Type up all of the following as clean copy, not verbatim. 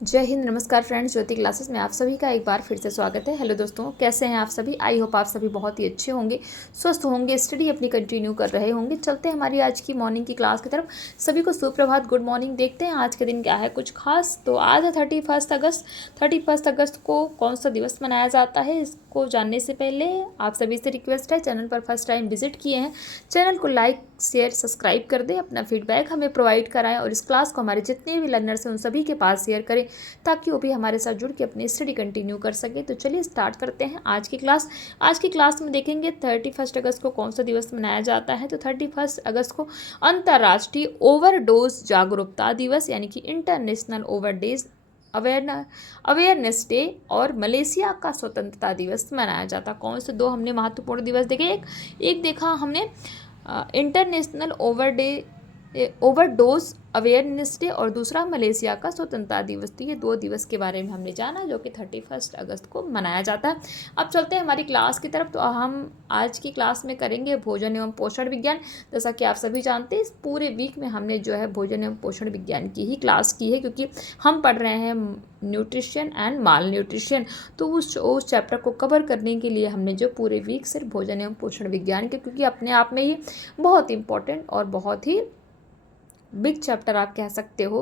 जय हिंद। नमस्कार फ्रेंड्स, ज्योति क्लासेस में आप सभी का एक बार फिर से स्वागत है। हेलो दोस्तों, कैसे हैं आप सभी? आई होप आप सभी बहुत ही अच्छे होंगे, स्वस्थ होंगे, स्टडी अपनी कंटिन्यू कर रहे होंगे। चलते हैं हमारी आज की मॉर्निंग की क्लास की तरफ। सभी को सुप्रभात, गुड मॉर्निंग। देखते हैं आज के दिन क्या है कुछ खास। तो आज है 31 अगस्त। 31 अगस्त को कौन सा दिवस मनाया जाता है, इसको जानने से पहले आप सभी से रिक्वेस्ट है, चैनल पर फर्स्ट टाइम विजिट किए हैं, चैनल को लाइक शेयर सब्सक्राइब कर दें, अपना फीडबैक हमें प्रोवाइड कराएं और इस क्लास को हमारे जितने भी लर्नर्स हैं उन सभी के पास शेयर करें ताकि वो भी हमारे साथ जुड़ के अपनी स्टडी कंटिन्यू कर सके। तो चलिए स्टार्ट करते हैं आज की क्लास। आज की क्लास में देखेंगे 31 अगस्त को कौन सा दिवस मनाया जाता है। तो 31 अगस्त को अंतर्राष्ट्रीय ओवरडोज जागरूकता दिवस यानी कि इंटरनेशनल ओवरडोज अवेयरनेस डे और मलेशिया का स्वतंत्रता दिवस मनाया जाता। कौन से दो हमने महत्वपूर्ण दिवस देखे? एक देखा हमने इंटरनेशनल ओवरडोज अवेयरनेस डे और दूसरा मलेशिया का स्वतंत्रता दिवस। तो ये दो दिवस के बारे में हमने जाना जो कि 31 अगस्त को मनाया जाता है। अब चलते हैं हमारी क्लास की तरफ। तो हम आज की क्लास में करेंगे भोजन एवं पोषण विज्ञान। जैसा कि आप सभी जानते हैं, इस पूरे वीक में हमने जो है भोजन एवं पोषण विज्ञान की ही क्लास की है, क्योंकि हम पढ़ रहे हैं न्यूट्रिशन एंड माल न्यूट्रिशन। तो उस चैप्टर को कवर करने के लिए हमने जो पूरे वीक सिर्फ भोजन एवं पोषण विज्ञान के, क्योंकि अपने आप में ये बहुत इंपॉर्टेंट और बहुत ही बिग चैप्टर आप कह सकते हो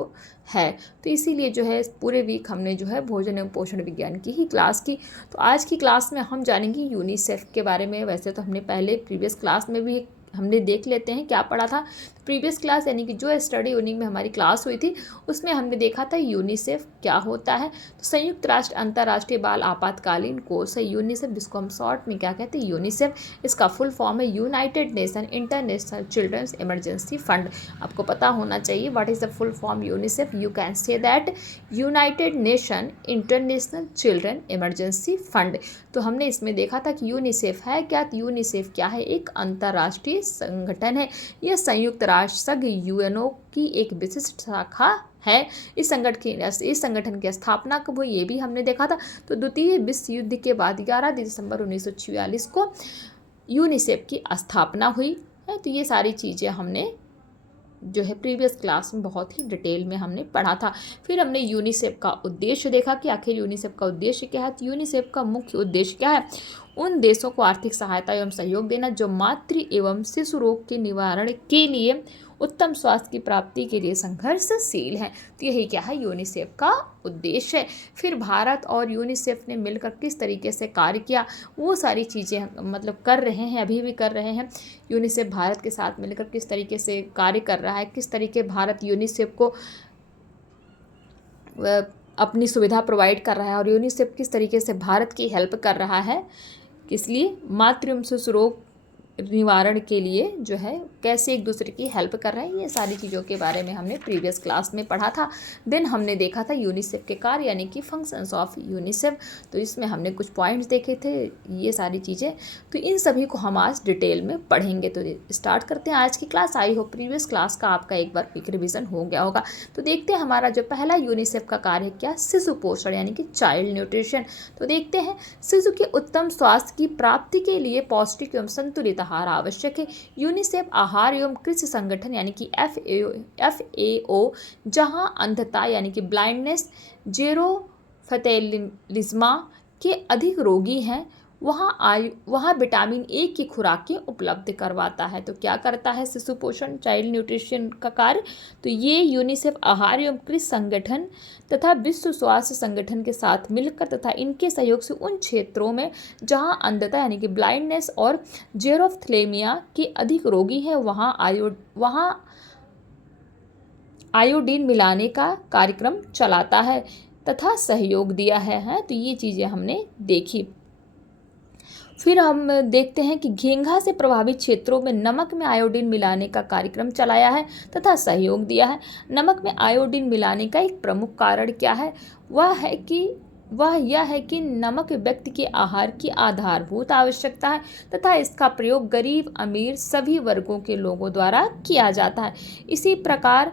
है, तो इसीलिए जो है पूरे वीक हमने जो है भोजन एवं पोषण विज्ञान की ही क्लास की। तो आज की क्लास में हम जानेंगे यूनिसेफ के बारे में। वैसे तो हमने पहले प्रीवियस क्लास में भी हमने देख लेते हैं क्या पढ़ा था। प्रीवियस क्लास यानी कि जो स्टडी यूनिट में हमारी क्लास हुई थी उसमें हमने देखा था यूनिसेफ क्या होता है। तो संयुक्त राष्ट्र अंतर्राष्ट्रीय बाल आपातकालीन कोष है यूनिसेफ, जिसको हम शॉर्ट में क्या कहते हैं, यूनिसेफ। इसका फुल फॉर्म है United Nation International Children's Emergency Fund. आपको पता होना चाहिए what is the full form UNICEF. You can say that United Nation International Children Emergency Fund. तो हमने इसमें देखा था कि यूनिसेफ है क्या। तो यूनिसेफ क्या है? एक अंतर्राष्ट्रीय संगठन है। यह संयुक्त राष्ट्र संघ यूएनओ की एक विशिष्ट शाखा है। इस संगठन की स्थापना कब हुई ये भी हमने देखा था। तो द्वितीय विश्व युद्ध के बाद 11 दिसंबर 1946 को यूनिसेफ की स्थापना हुई है। तो ये सारी चीज़ें हमने जो है प्रीवियस क्लास में बहुत ही डिटेल में हमने पढ़ा था। फिर हमने यूनिसेफ का उद्देश्य देखा कि आखिर यूनिसेफ का उद्देश्य क्या है। तो यूनिसेफ का मुख्य उद्देश्य क्या है? उन देशों को आर्थिक सहायता एवं सहयोग देना जो मातृ एवं शिशु रोग के निवारण के लिए, उत्तम स्वास्थ्य की प्राप्ति के लिए संघर्षशील है। तो यही क्या है, यूनिसेफ का उद्देश्य है। फिर भारत और यूनिसेफ ने मिलकर किस तरीके से कार्य किया, वो सारी चीज़ें मतलब कर रहे हैं, अभी भी कर रहे हैं। यूनिसेफ भारत के साथ मिलकर किस तरीके से कार्य कर रहा है, किस तरीके भारत यूनिसेफ को अपनी सुविधा प्रोवाइड कर रहा है और यूनिसेफ किस तरीके से भारत की हेल्प कर रहा है, किस लिए, मातृ एवं शिशु रोग निवारण के लिए जो है कैसे एक दूसरे की हेल्प कर रहे हैं। ये सारी चीज़ों के बारे में हमने प्रीवियस क्लास में पढ़ा था। देन हमने देखा था यूनिसेफ के कार्य यानी कि फंक्शंस ऑफ यूनिसेफ। तो इसमें हमने कुछ पॉइंट्स देखे थे, ये सारी चीज़ें। तो इन सभी को हम आज डिटेल में पढ़ेंगे। तो स्टार्ट करते हैं आज की class. I hope previous class का आपका एक बार क्विक रिविजन हो गया होगा। तो देखते हैं हमारा जो पहला यूनिसेफ का कार्य क्या, शिशु पोषण यानी कि चाइल्ड न्यूट्रिशन। तो देखते हैं, शिशु के उत्तम स्वास्थ्य की प्राप्ति के लिए पौष्टिक एवं संतुलित आहार आवश्यक है। यूनिसेफ आहार एवं कृषि संगठन यानी कि FAO जहां अंधता यानी कि ब्लाइंडनेस, जेरोफेटेलिज्मा के अधिक रोगी हैं वहाँ विटामिन ए की खुराकें उपलब्ध करवाता है। तो क्या करता है शिशु पोषण, चाइल्ड न्यूट्रिशन का कार्य? तो ये यूनिसेफ आहार एवं कृषि संगठन तथा विश्व स्वास्थ्य संगठन के साथ मिलकर तथा इनके सहयोग से उन क्षेत्रों में जहां अंधता यानी कि ब्लाइंडनेस और जेरोफ्थेलेमिया के अधिक रोगी हैं वहाँ आयोडीन मिलाने का कार्यक्रम चलाता है तथा सहयोग दिया है। तो ये चीज़ें हमने देखी। फिर हम देखते हैं कि घेंघा से प्रभावित क्षेत्रों में नमक में आयोडीन मिलाने का कार्यक्रम चलाया है तथा सहयोग दिया है। नमक में आयोडीन मिलाने का एक प्रमुख कारण क्या है? वह यह है कि नमक व्यक्ति के आहार की आधारभूत आवश्यकता है तथा इसका प्रयोग गरीब अमीर सभी वर्गों के लोगों द्वारा किया जाता है। इसी प्रकार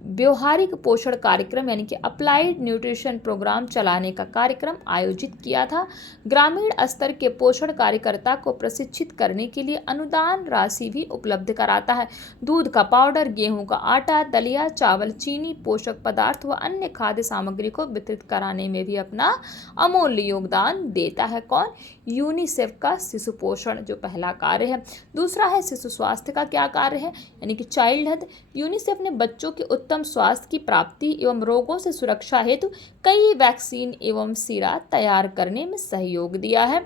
व्यवहारिक पोषण कार्यक्रम यानी कि अप्लाइड न्यूट्रिशन प्रोग्राम चलाने का कार्यक्रम आयोजित किया था। ग्रामीण स्तर के पोषण कार्यकर्ता को प्रशिक्षित करने के लिए अनुदान राशि भी उपलब्ध कराता है। दूध का पाउडर, गेहूं का आटा, दलिया, चावल, चीनी, पोषक पदार्थ व अन्य खाद्य सामग्री को वितरित कराने में भी अपना अमूल्य योगदान देता है। कौन? यूनिसेफ का शिशु पोषण जो पहला कार्य है। दूसरा है शिशु स्वास्थ्य का क्या कार्य है, यानी कि चाइल्ड हेल्थ। यूनिसेफ ने बच्चों के उत्तम स्वास्थ्य की प्राप्ति एवं रोगों से सुरक्षा हेतु कई वैक्सीन एवं सीरा तैयार करने में सहयोग दिया है।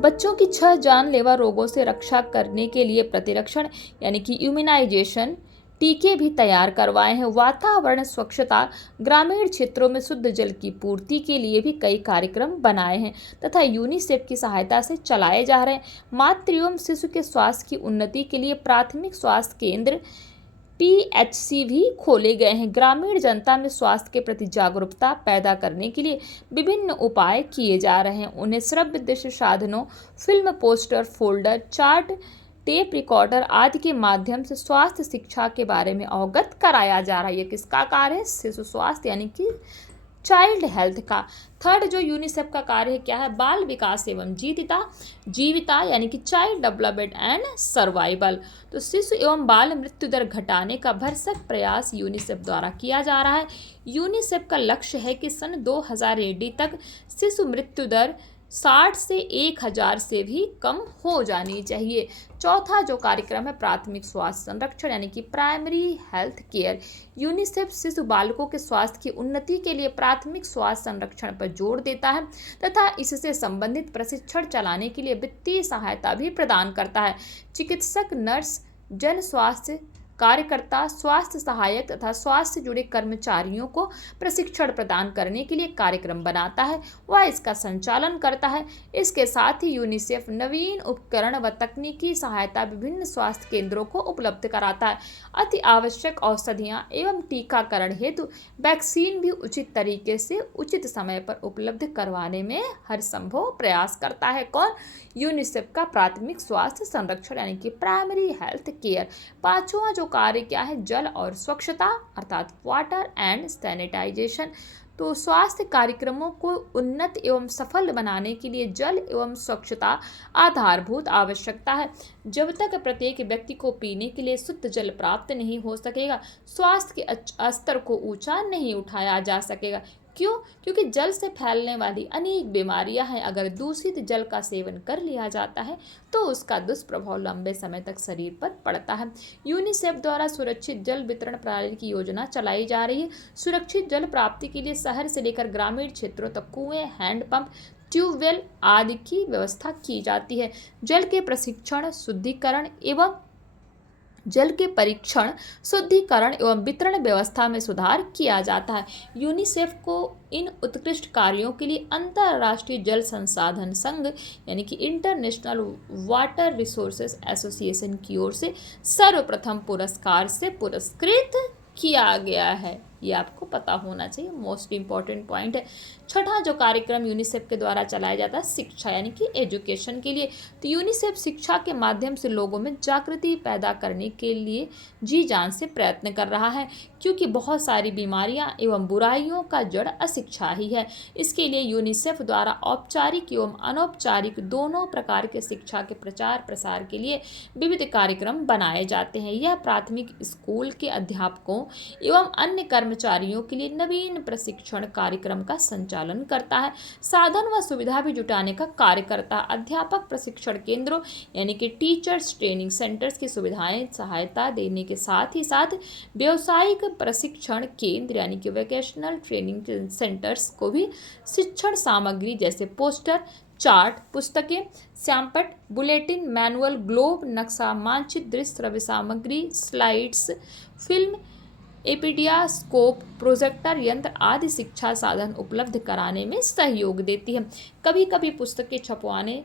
बच्चों की 6 जानलेवा रोगों से रक्षा करने के लिए प्रतिरक्षण यानी कि इम्यूनाइजेशन टीके भी तैयार करवाए हैं। वातावरण स्वच्छता, ग्रामीण क्षेत्रों में शुद्ध जल की पूर्ति के लिए भी कई कार्यक्रम बनाए हैं तथा यूनिसेफ की सहायता से चलाए जा रहे हैं। मातृ एवं शिशु के स्वास्थ्य की उन्नति के लिए प्राथमिक स्वास्थ्य केंद्र PHC भी खोले गए हैं। ग्रामीण जनता में स्वास्थ्य के प्रति जागरूकता पैदा करने के लिए विभिन्न उपाय किए जा रहे हैं। उन्हें श्रव्य दृश्य साधनों, film, poster, folder, chart, tape recorder आदि के माध्यम से स्वास्थ्य शिक्षा के बारे में अवगत कराया जा रहा है। ये किसका कार्य है? शिशु स्वास्थ्य यानी कि चाइल्ड हेल्थ का। थर्ड जो यूनिसेफ का कार्य है क्या है? बाल विकास एवं जीविता यानी कि चाइल्ड डेवलपमेंट एंड सर्वाइवल। तो शिशु एवं बाल मृत्यु दर घटाने का भरसक प्रयास यूनिसेफ द्वारा किया जा रहा है। यूनिसेफ का लक्ष्य है कि सन 2000 AD तक शिशु मृत्यु दर 60 से 1000 से भी कम हो जानी चाहिए। चौथा जो कार्यक्रम है प्राथमिक स्वास्थ्य संरक्षण यानी कि प्राइमरी हेल्थ केयर। यूनिसेफ शिशु बालकों के स्वास्थ्य की उन्नति के लिए प्राथमिक स्वास्थ्य संरक्षण पर जोर देता है तथा इससे संबंधित प्रशिक्षण चलाने के लिए वित्तीय सहायता भी प्रदान करता है। चिकित्सक, नर्स, जन स्वास्थ्य कार्यकर्ता, स्वास्थ्य सहायक तथा स्वास्थ्य से जुड़े कर्मचारियों को प्रशिक्षण प्रदान करने के लिए कार्यक्रम बनाता है व इसका संचालन करता है। इसके साथ ही यूनिसेफ नवीन उपकरण व तकनीकी सहायता विभिन्न स्वास्थ्य केंद्रों को उपलब्ध कराता है। अति आवश्यक औषधियाँ एवं टीकाकरण हेतु वैक्सीन भी उचित तरीके से उचित समय पर उपलब्ध करवाने में हर संभव प्रयास करता है। कौन? यूनिसेफ का प्राथमिक स्वास्थ्य संरक्षण यानी कि प्राइमरी हेल्थ केयर। पांचवा जो कार्य क्या है? जल और स्वच्छता अर्थात वाटर एंड सैनिटाइजेशन। तो स्वास्थ्य कार्यक्रमों को उन्नत एवं सफल बनाने के लिए जल एवं स्वच्छता आधारभूत आवश्यकता है। जब तक प्रत्येक व्यक्ति को पीने के लिए शुद्ध जल प्राप्त नहीं हो सकेगा, स्वास्थ्य के स्तर को ऊंचा नहीं उठाया जा सकेगा। क्यों? क्योंकि जल से फैलने वाली अनेक बीमारियां हैं। अगर दूषित जल का सेवन कर लिया जाता है तो उसका दुष्प्रभाव लंबे समय तक शरीर पर पड़ता है। यूनिसेफ द्वारा सुरक्षित जल वितरण प्रणाली की योजना चलाई जा रही है। सुरक्षित जल प्राप्ति के लिए शहर से लेकर ग्रामीण क्षेत्रों तक कुएं, हैंडपंप, ट्यूबवेल आदि की व्यवस्था की जाती है। जल के परीक्षण, शुद्धिकरण एवं वितरण व्यवस्था में सुधार किया जाता है। यूनिसेफ को इन उत्कृष्ट कार्यों के लिए अंतर्राष्ट्रीय जल संसाधन संघ यानी कि इंटरनेशनल वाटर रिसोर्सेज एसोसिएशन की ओर से सर्वप्रथम पुरस्कार से पुरस्कृत किया गया है। ये आपको पता होना चाहिए, मोस्ट इंपॉर्टेंट पॉइंट है। छठा जो कार्यक्रम यूनिसेफ के द्वारा चलाया जाता है शिक्षा यानी कि एजुकेशन के लिए। तो यूनिसेफ शिक्षा के माध्यम से लोगों में जागृति पैदा करने के लिए जी जान से प्रयत्न कर रहा है, क्योंकि बहुत सारी बीमारियां एवं बुराइयों का जड़ अशिक्षा ही है। इसके लिए यूनिसेफ द्वारा औपचारिक एवं अनौपचारिक दोनों प्रकार के शिक्षा के प्रचार प्रसार के लिए विविध कार्यक्रम बनाए जाते हैं। यह प्राथमिक स्कूल के अध्यापकों एवं अन्य कर्मचारियों के लिए नवीन प्रशिक्षण कार्यक्रम का संचालन करता है। साधन व सुविधा भी जुटाने का कार्य करता है। अध्यापक प्रशिक्षण केंद्रों यानी कि टीचर्स ट्रेनिंग सेंटर्स की सुविधाएं सहायता देने के साथ ही साथ व्यावसायिक प्रशिक्षण केंद्र यानी कि वोकेशनल ट्रेनिंग सेंटर्स को भी शिक्षण सामग्री जैसे पोस्टर, चार्ट, पुस्तकें, श्यामपट्ट, बुलेटिन, मैनुअल, ग्लोब, नक्शा, मानचित्र, दृश्य श्रव्य सामग्री, स्लाइड्स, फिल्म, एपीडिया, स्कोप, प्रोजेक्टर यंत्र आदि शिक्षा साधन उपलब्ध कराने में सहयोग देती है। कभी कभी पुस्तकें छपवाने,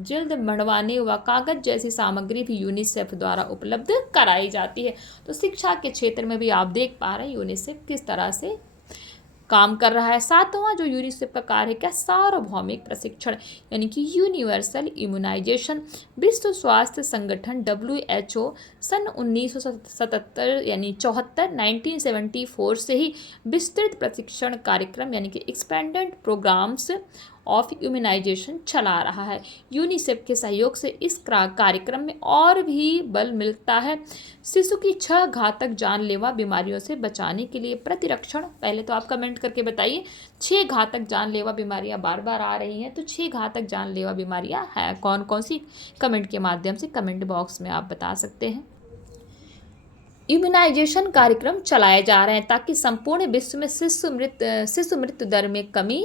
जल्द मढ़वाने व कागज जैसी सामग्री भी यूनिसेफ द्वारा उपलब्ध कराई जाती है। तो शिक्षा के क्षेत्र में भी आप देख पा रहे हैं यूनिसेफ किस तरह से काम कर रहा है। सातवां जो यूनिसेफ का कार्य है क्या, सार्वभौमिक प्रशिक्षण यानी कि यूनिवर्सल इम्यूनाइजेशन। विश्व स्वास्थ्य संगठन WHO सन 1977 यानी 1974 से ही विस्तृत प्रशिक्षण कार्यक्रम यानी कि एक्सपेंडेड प्रोग्राम्स ऑफ इम्यूनाइजेशन चला रहा है। यूनिसेफ के सहयोग से इस कार्यक्रम में और भी बल मिलता है। शिशु की 6 घातक जानलेवा बीमारियों से बचाने के लिए प्रतिरक्षण, पहले तो आप कमेंट करके बताइए 6 घातक जानलेवा बीमारियां बार बार आ रही हैं, तो 6 घातक जानलेवा बीमारियां हैं कौन कौन सी, कमेंट के माध्यम से कमेंट बॉक्स में आप बता सकते हैं। इम्यूनाइजेशन कार्यक्रम चलाए जा रहे हैं ताकि संपूर्ण विश्व में शिशु मृत्यु दर में कमी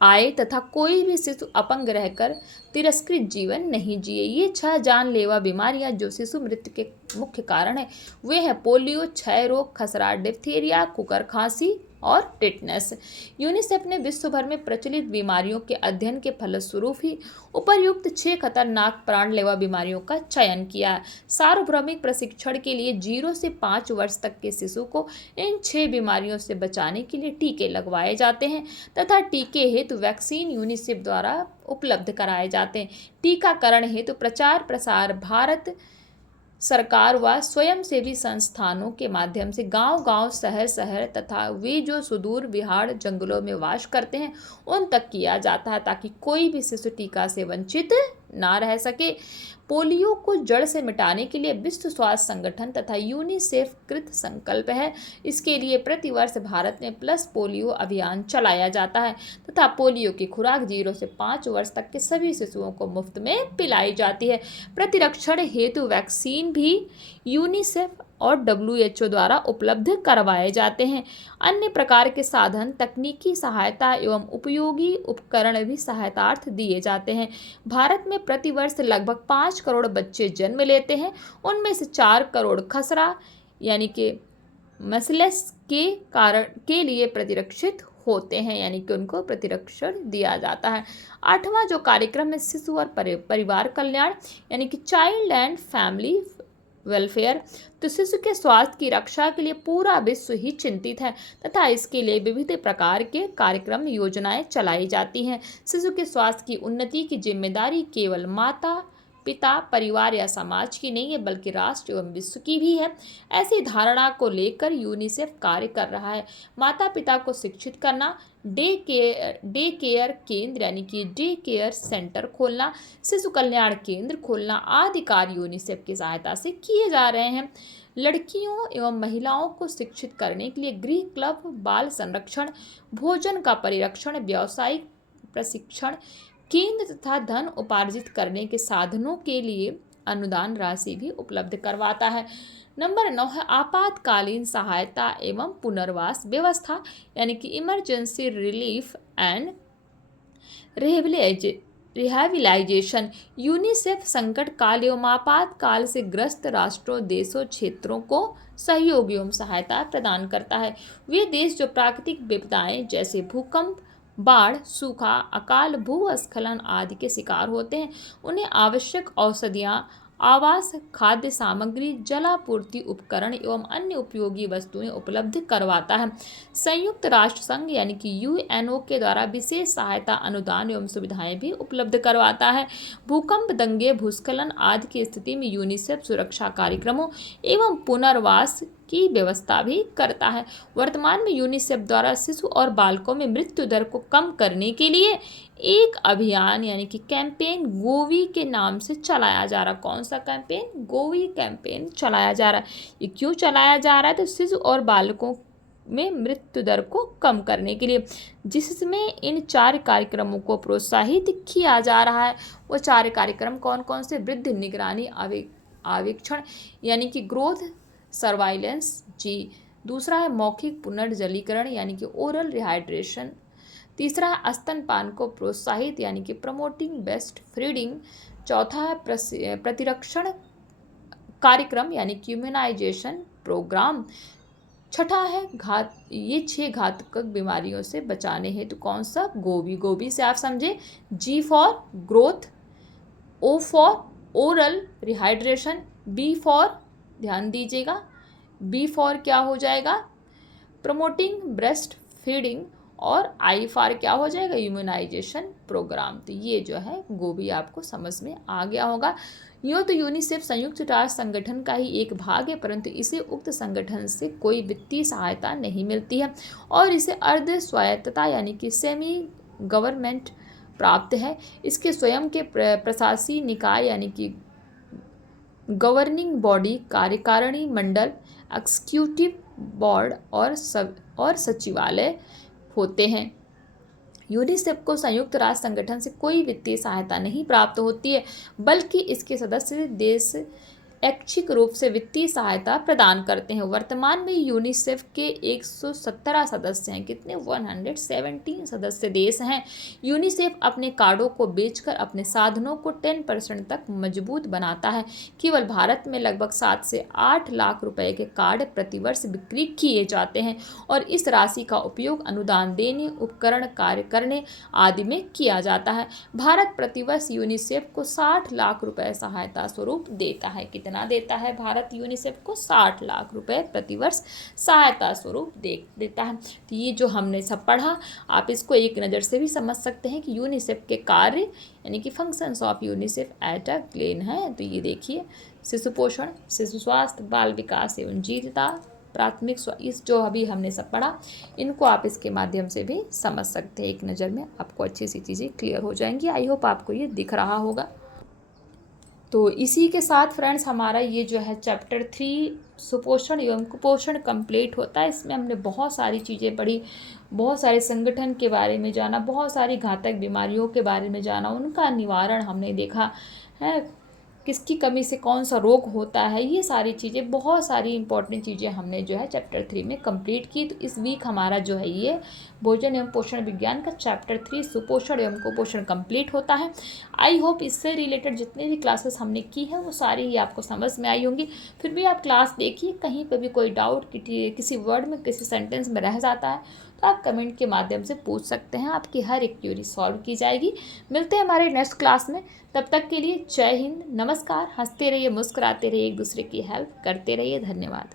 आए तथा कोई भी शिशु अपंग रहकर तिरस्कृत जीवन नहीं जिए। ये 6 जानलेवा बीमारियां जो शिशु मृत्यु के मुख्य कारण हैं वे हैं पोलियो, क्षय रोग, खसरा, डिप्थीरिया, कुकर खांसी और टिटनेस। यूनिसेफ ने विश्व भर में प्रचलित बीमारियों के अध्ययन के फलस्वरूप ही उपर्युक्त 6 खतरनाक प्राणलेवा बीमारियों का चयन किया है। सार्वभौमिक प्रशिक्षण के लिए 0 से 5 वर्ष तक के शिशु को इन 6 बीमारियों से बचाने के लिए टीके लगवाए जाते हैं तथा टीके हेतु वैक्सीन यूनिसेफ द्वारा उपलब्ध कराए जाते हैं। टीकाकरण हेतु प्रचार प्रसार भारत सरकार व स्वयंसेवी संस्थानों के माध्यम से गांव-गांव, शहर-शहर तथा वे जो सुदूर बिहार जंगलों में वास करते हैं उन तक किया जाता है ताकि कोई भी शिशु टीका से वंचित ना रह सके। पोलियो को जड़ से मिटाने के लिए विश्व स्वास्थ्य संगठन तथा यूनिसेफ कृत संकल्प है। इसके लिए प्रतिवर्ष भारत में प्लस पोलियो अभियान चलाया जाता है तथा पोलियो की खुराक 0 से 5 वर्ष तक के सभी शिशुओं को मुफ्त में पिलाई जाती है। प्रतिरक्षण हेतु वैक्सीन भी यूनिसेफ और WHO द्वारा उपलब्ध करवाए जाते हैं। अन्य प्रकार के साधन, तकनीकी सहायता एवं उपयोगी उपकरण भी सहायतार्थ दिए जाते हैं। भारत में प्रतिवर्ष लगभग 5 करोड़ बच्चे जन्म लेते हैं, उनमें से 4 करोड़ खसरा यानी कि मसलेस के कारण के लिए प्रतिरक्षित होते हैं यानी कि उनको प्रतिरक्षण दिया जाता है। 8वां जो कार्यक्रम है शिशु और परिवार कल्याण यानी कि चाइल्ड एंड फैमिली वेलफेयर। तो शिशु के स्वास्थ्य की रक्षा के लिए पूरा विश्व ही चिंतित है तथा इसके लिए विविध प्रकार के कार्यक्रम योजनाएं चलाई जाती हैं। शिशु के स्वास्थ्य की उन्नति की जिम्मेदारी केवल माता पिता, परिवार या समाज की नहीं है बल्कि राष्ट्र एवं विश्व की भी है। ऐसी धारणा को लेकर यूनिसेफ कार्य कर रहा है। माता पिता को शिक्षित करना, डे केयर केंद्र यानी कि डे केयर सेंटर खोलना, शिशु कल्याण केंद्र खोलना आदि कार्य यूनिसेफ की सहायता से किए जा रहे हैं। लड़कियों एवं महिलाओं को शिक्षित करने के लिए गृह क्लब, बाल संरक्षण, भोजन का परिरक्षण, व्यावसायिक प्रशिक्षण केंद्र तथा धन उपार्जित करने के साधनों के लिए अनुदान राशि भी उपलब्ध करवाता है। नंबर 9 है आपातकालीन सहायता एवं पुनर्वास व्यवस्था यानी कि इमरजेंसी रिलीफ एंड रिहैबिलाइजेशन। यूनिसेफ संकट काल एवं आपातकाल से ग्रस्त राष्ट्रों, देशों, क्षेत्रों को सहयोग एवं सहायता प्रदान करता है। वे देश जो प्राकृतिक विपदाएं जैसे भूकंप, बाढ़, सूखा, अकाल, भूस्खलन आदि के शिकार होते हैं उन्हें आवश्यक औषधियाँ, आवास, खाद्य सामग्री, जलापूर्ति उपकरण एवं अन्य उपयोगी वस्तुएं उपलब्ध करवाता है। संयुक्त राष्ट्र संघ यानी कि UNO के द्वारा विशेष सहायता, अनुदान एवं सुविधाएं भी उपलब्ध करवाता है। भूकंप, दंगे, भूस्खलन आदि की स्थिति में यूनिसेफ सुरक्षा कार्यक्रमों एवं पुनर्वास की व्यवस्था भी करता है। वर्तमान में यूनिसेफ द्वारा शिशु और बालकों में मृत्यु दर को कम करने के लिए एक अभियान यानी कि कैंपेन गोवी के नाम से चलाया जा रहा। कौन सा कैंपेन? गोवी कैंपेन चलाया जा रहा है। ये क्यों चलाया जा रहा है? तो शिशु और बालकों में मृत्यु दर को कम करने के लिए, जिसमें इन 4 कार्यक्रमों को प्रोत्साहित किया जा रहा है। वो 4 कार्यक्रम कौन कौन से? वृद्ध निगरानी आवेक्षण यानी कि ग्रोथ सर्वाइलेंस जी। दूसरा है मौखिक पुनर्जलीकरण यानी कि ओरल रिहाइड्रेशन। तीसरा है स्तनपान को प्रोत्साहित यानी कि प्रमोटिंग ब्रेस्ट फीडिंग। चौथा है प्रतिरक्षण कार्यक्रम यानी कि इम्यूनाइजेशन प्रोग्राम। छठा है ये 6 घातक बीमारियों से बचाने हेतु कौन सा? गोवी से आप समझे, G for growth, O for oral rehydration, B for, ध्यान दीजिएगा, B फॉर क्या हो जाएगा? प्रमोटिंग ब्रेस्ट फीडिंग, और आई फॉर क्या हो जाएगा, इम्यूनाइजेशन प्रोग्राम। तो ये जो है वो भी आपको समझ में आ गया होगा। यूँ तो यूनिसेफ संयुक्त राष्ट्र संगठन का ही एक भाग है, परंतु इसे उक्त संगठन से कोई वित्तीय सहायता नहीं मिलती है और इसे अर्ध स्वायत्तता यानी कि सेमी गवर्नमेंट प्राप्त है। इसके स्वयं के प्रशासकीय निकाय यानी कि गवर्निंग बॉडी, कार्यकारिणी मंडल, एग्जीक्यूटिव बोर्ड और सचिवालय होते हैं। यूनिसेफ को संयुक्त राष्ट्र संगठन से कोई वित्तीय सहायता नहीं प्राप्त होती है, बल्कि इसके सदस्य देश ऐच्छिक रूप से वित्तीय सहायता प्रदान करते हैं। वर्तमान में यूनिसेफ के 117 सदस्य हैं। कितने? 117 सदस्य देश हैं। यूनिसेफ अपने कार्डों को बेचकर अपने साधनों को 10% तक मजबूत बनाता है। केवल भारत में लगभग 7 से 8 लाख रुपए के कार्ड प्रतिवर्ष बिक्री किए जाते हैं और इस राशि का उपयोग अनुदान देने, उपकरण कार्य करने आदि में किया जाता है। भारत प्रतिवर्ष यूनिसेफ को 60 लाख रुपए सहायता स्वरूप देता है। कितना देता है भारत यूनिसेफ को? 60 लाख रुपए प्रतिवर्ष सहायता स्वरूप देता है। तो ये जो हमने सब पढ़ा, आप इसको एक नज़र से भी समझ सकते हैं कि यूनिसेफ के कार्य यानी कि functions of UNICEF at a Glenn है। तो ये देखिए, शिशु पोषण, शिशु स्वास्थ्य, बाल विकास एवं जीविता, प्राथमिक इस जो अभी हमने सब पढ़ा, इनको आप इसके माध्यम से भी समझ सकते हैं। एक नज़र में आपको अच्छी सी चीज़ें क्लियर हो जाएंगी। आई होप आपको ये दिख रहा होगा। तो इसी के साथ फ्रेंड्स हमारा ये जो है चैप्टर 3 सुपोषण एवं कुपोषण कंप्लीट होता है। इसमें हमने बहुत सारी चीज़ें पढ़ी, बहुत सारे संगठन के बारे में जाना, बहुत सारी घातक बीमारियों के बारे में जाना, उनका निवारण हमने देखा है, किसकी कमी से कौन सा रोग होता है, ये सारी चीज़ें, बहुत सारी इंपॉर्टेंट चीज़ें हमने जो है चैप्टर 3 में कंप्लीट की। तो इस वीक हमारा जो है ये भोजन एवं पोषण विज्ञान का चैप्टर 3 सुपोषण एवं कुपोषण कंप्लीट होता है। आई होप इससे रिलेटेड जितने भी क्लासेस हमने की है वो सारी ही आपको समझ में आई होंगी। फिर भी आप क्लास देखिए, कहीं पर भी कोई डाउट किसी वर्ड में, किसी सेंटेंस में रह जाता है तो आप कमेंट के माध्यम से पूछ सकते हैं। आपकी हर एक क्वेरी सॉल्व की जाएगी। मिलते हैं हमारे नेक्स्ट क्लास में। तब तक के लिए जय हिंद, नमस्कार। हंसते रहिए, मुस्कुराते रहिए, एक दूसरे की हेल्प करते रहिए। धन्यवाद।